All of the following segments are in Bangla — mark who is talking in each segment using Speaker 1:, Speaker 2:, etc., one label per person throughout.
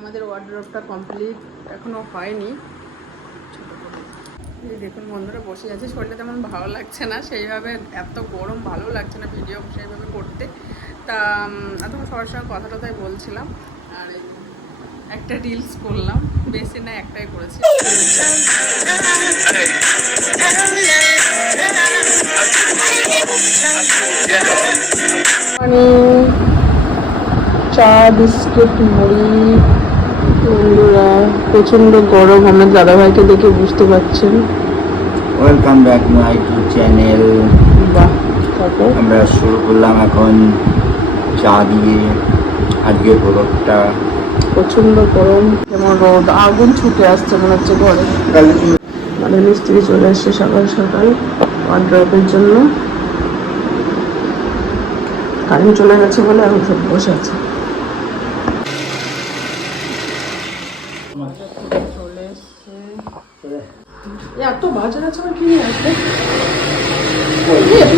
Speaker 1: আমাদের ওয়ার্ড্রপটা কমপ্লিট এখনও হয়নি। দেখুন বন্ধুরা, বসে আছে। শরীরটা তেমন ভালো লাগছে না, সেইভাবে এত গরম, ভালো লাগছে না ভিডিও সেইভাবে করতে। তা তখন সবার সঙ্গে কথা টথাই বলছিলাম, আর একটা রিলস করলাম, বেশি না একটাই করেছি। চা, বিস্কুট, মুড়ি বন্ধুরা প্রচণ্ড গরম। আমার দাদাভাইকে দেখে বুঝতে পারছেন।
Speaker 2: Welcome back my YouTube channel
Speaker 1: বাহ
Speaker 2: আমরা শুরু করলাম এখন চা দিয়ে। আজকে প্রোডাক্টটা
Speaker 1: প্রচণ্ড গরম। যেমন রোদ? আগুন ছুটে আসছে মনে হচ্ছে ঘরে। মানে মিস্ত্রি চলে এসছে সকাল সকাল ওয়ার্ড্রপের জন্য। কারেন্ট চলে গেছে বলে এখন সব বসে আছে চলে এসছে এ, এত বাজার আছে আমার কি আসবে?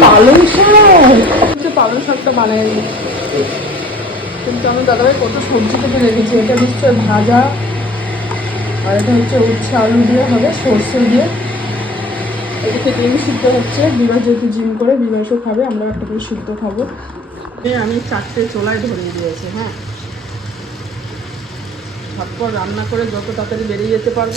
Speaker 1: পালং শাক! যে পালং শাকটা বানাই কিন্তু আমি দাদাভাই কত সবজি কেটে রেখেছি। এটা নিশ্চয় ভাজা, আর এটা হচ্ছে উচ্ছে আলু দিয়ে হবে, সর্ষে দিয়ে। এদিকে ডিম সিদ্ধ হচ্ছে। বিবাহ যেহেতু জিম করে বিবাসও খাবে আমরা একটা করে সিদ্ধ খাব। আমি চারটে চোলায় ধরিয়ে দিয়েছি হ্যাঁ। তারপর রান্না করে যত তাড়াতাড়ি বেরিয়ে যেতে পারব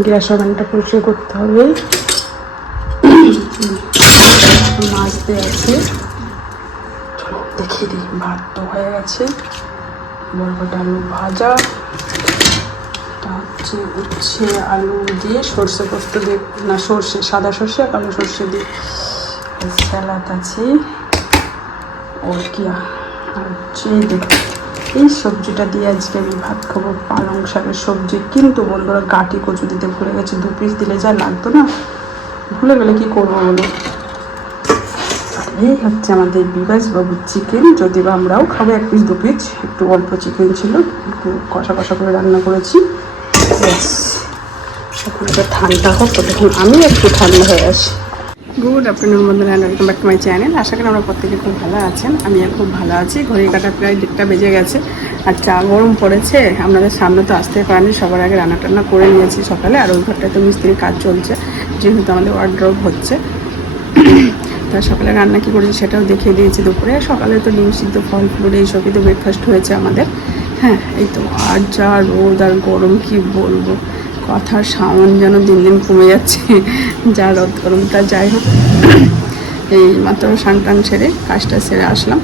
Speaker 1: গ্যাস ওভেনটা পরিষ্কার করতে হবে। মাজতে আছে। চলো, দেখিয়ে দিই, ভাত তো হয়ে গেছে। বরবটা আলু ভাজা। হচ্ছে উচ্ছে, আলু দিয়ে সর্ষে পোস্ত দিয়ে, না, সর্ষে, সাদা সর্ষে কালো সর্ষে দিয়ে। স্যালাড আছে। ওর কি আর হচ্ছে দেখো। এই সবজিটা দিয়ে আজকে আমি ভাত খাব, পালং শাকের সবজি। কিন্তু বন্ধুরা, গাটি কচু দিতে ভুলে গেছে, দু পিস দিলে যা লাগতো না? ভুলে গেলে কি করব বলো? এই হচ্ছে আমাদের বাবুর চিকেন যদি বা আমরাও খাব এক পিস দু পিস একটু অল্প চিকেন ছিল, একটু কষা কষা করে রান্না করেছি। এখন ঠান্ডা হোক তো দেখুন আমি একটু ঠান্ডা হয়ে আসি। গুড আফটারনুন বন্ধুরা welcome back to my channel আশা করি আমরা প্রত্যেকে খুব ভালো আছেন। আমি খুব ভালো আছি। ঘড়ি কাটা প্রায় দেড়টা বেজে গেছে। আর চা গরম পড়েছে। আপনাদের সামনে তো আসতে পারেনি। সবার আগে রান্না টান্না করে নিয়েছি সকালে। আর ওই ঘরটায় তো মিস্ত্রির কাজ চলছে। যেহেতু আমাদের ওয়ার্ড্রপ হচ্ছে। তা সকালে রান্না কী করেছি সেটাও দেখিয়ে দিয়েছি দুপুরে। সকালে তো ডিম সিদ্ধ, ফল ফুল এইসবই তো ব্রেকফাস্ট হয়েছে আমাদের। হ্যাঁ এই তো। আর যা রোদ আর গরম, কি বলব? কথার সামন যেন দিন দিন কমে যাচ্ছে, যা রোদ গরম তা যাই হোক, এই মাত্র সান টান সেরে কাজটা সেরে আসলাম।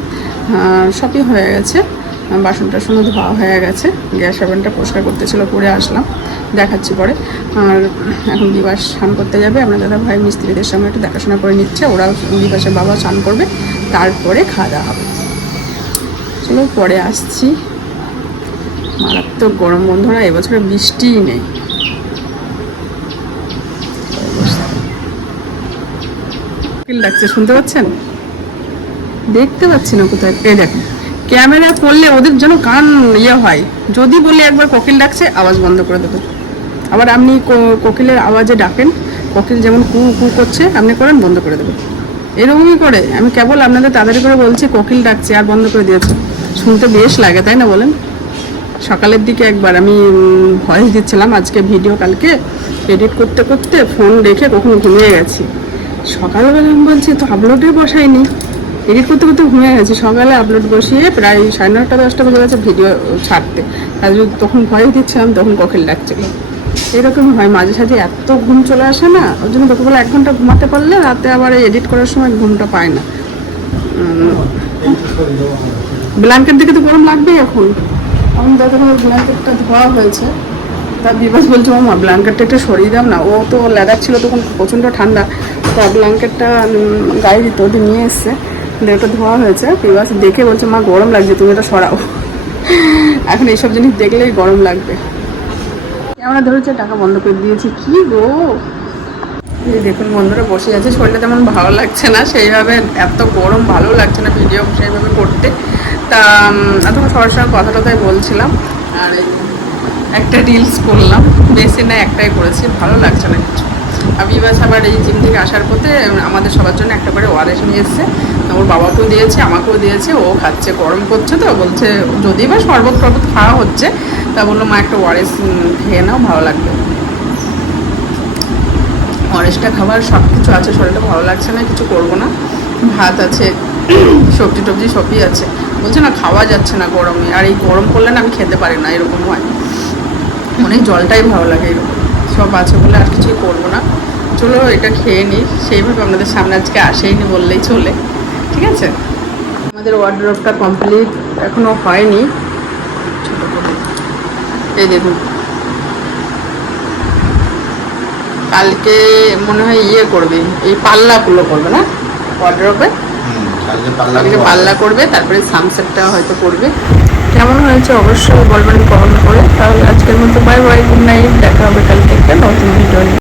Speaker 1: সবই হয়ে গেছে বাসন টাসনও ধোয়া হয়ে গেছে, গ্যাস ওভেনটা পরিষ্কার করতে ছিল, করে আসলাম, দেখাচ্ছি পরে। আর এখন বিবাস স্নান করতে যাবে আপনার দাদা ভাই মিস্ত্রিদের সঙ্গে একটু দেখাশোনা করে নিচ্ছে, ওরা বিবাসের বাবা স্নান করবে, তারপরে খাওয়া দাওয়া হবে। চলো, পরে আসছি। মারাত্মক গরম বন্ধুরা, এবছরে বৃষ্টিই নেই। কিল লাগছে, শুনতে পাচ্ছেন? দেখতে পাচ্ছি না কোথায়। এই দেখেন, ক্যামেরা করলে ওদের যেন কান ইয়ে হয়। যদি বলি একবার কোকিল ডাকছে, আওয়াজ বন্ধ করে দেবে। আবার আপনি কোকিলের আওয়াজে ডাকেন, কোকিল যেমন কু কু করছে, আপনি করেন, বন্ধ করে দেবেন এরকমই করে। আমি কেবল আপনাদের তাড়াতাড়ি করে বলছি, কোকিল ডাকছে, আর বন্ধ করে দিয়েছে। শুনতে বেশ লাগে, তাই না বলেন? সকালের দিকে একবার আমি ভয়েস দিচ্ছিলাম আজকে ভিডিও কালকে। এডিট করতে করতে ফোন রেখে কখন ঘুমিয়ে গেছি। সকালবেলা আমি বলছি তো আপলোডে বসাইনি এডিট করতে করতে ঘুমিয়ে গেছি। সকালে আপলোড বসিয়ে প্রায় সাড়ে নটা দশটা বেজে গেছে ভিডিও ছাড়তে। আর যদি তখন ভয়েস দিচ্ছিলাম তখন কখিল ডাকছিল এরকম হয়, মাঝে সাঝে এত ঘুম চলে আসে না, ওর জন্য দুপুরবেলা এক ঘণ্টা ঘুমাতে পারলে রাতে আবার এডিট করার সময় ঘুমটা পায় না। ব্ল্যাঙ্কেট দেখে তো গরম লাগবেই এখন। এখন দেখো ব্ল্যাঙ্কেটটা ধোয়া হয়েছে। তা বিবাস বলছে মামা ব্ল্যাঙ্কেটটা একটু সরিয়ে দাও না। ও তো লেদার ছিল, তখন প্রচণ্ড ঠান্ডা। তা ব্ল্যাঙ্কেটটা গায়ে দিত, ওদের নিয়ে এসছে। দিয়ে ওটা ধোয়া হয়েছে। বিবাস দেখে বলছে, মা, গরম লাগছে, তুমি এটা সরাও। এখন এইসব জিনিস দেখলেই গরম লাগবে। আমরা ধরেছে টাকা বন্ধ করে দিয়েছি। কি গো? দেখুন বন্ধুরা, বসে আছে। শরীরটা তেমন ভালো লাগছে না, সেইভাবে এত গরম, ভালো লাগছে না ভিডিও সেইভাবে করতে। তা তখন সবার সঙ্গে কথা টথাই বলছিলাম, আর একটা রিলস করলাম। বেশি না একটাই করেছি, ভালো লাগছে না কিছু। আমি বাস আবার এই জিম থেকে আসার পথে, আমাদের সবার জন্য একটা করে ওয়ারেস নিয়ে এসছে। ওর বাবাকেও দিয়েছে, আমাকেও দিয়েছে, ও খাচ্ছে, গরম করছে তো, বলছে যদি বা শরবত টরবত খাওয়া হচ্ছে, তা বলল, মা, একটা ওয়ারেস খেয়ে নাও, ভালো লাগবে। অরেঞ্জটা খাবার সব কিছু আছে, শরীরটা ভালো লাগছে না, কিছু করব না। ভাত আছে, সবজি টবজি সবই আছে। বলছে, না, খাওয়া যাচ্ছে না গরমে, আর এই গরম করলে না আমি খেতে পারি না, এরকম হয়। অনেক জলটাই ভালো লাগে এরকম। সব আছে বলে আর কিছুই করব না। চলো এটা খেয়ে নিই। সেইভাবে আপনাদের সামনে আজকে আসেইনি বললেই চলে। ঠিক আছে? আমাদের ওয়ার্ড্রপটা কমপ্লিট এখনও হয়নি। ছোটো করে এই দেখুন। কালকে মনে হয় ইয়ে করবে এই পাল্লাগুলো করবে না? ওয়ার্ড্রপে কালকে পাল্লা করবে তারপরে সানসেটটা হয়তো করবে। কেমন হয়েছে অবশ্যই বলবেন কমেন্ট করে। তাহলে আজকের মতো বাই বাই গুড নাইট দেখা হবে কালকে একটা নতুন ভিডিও নিয়ে।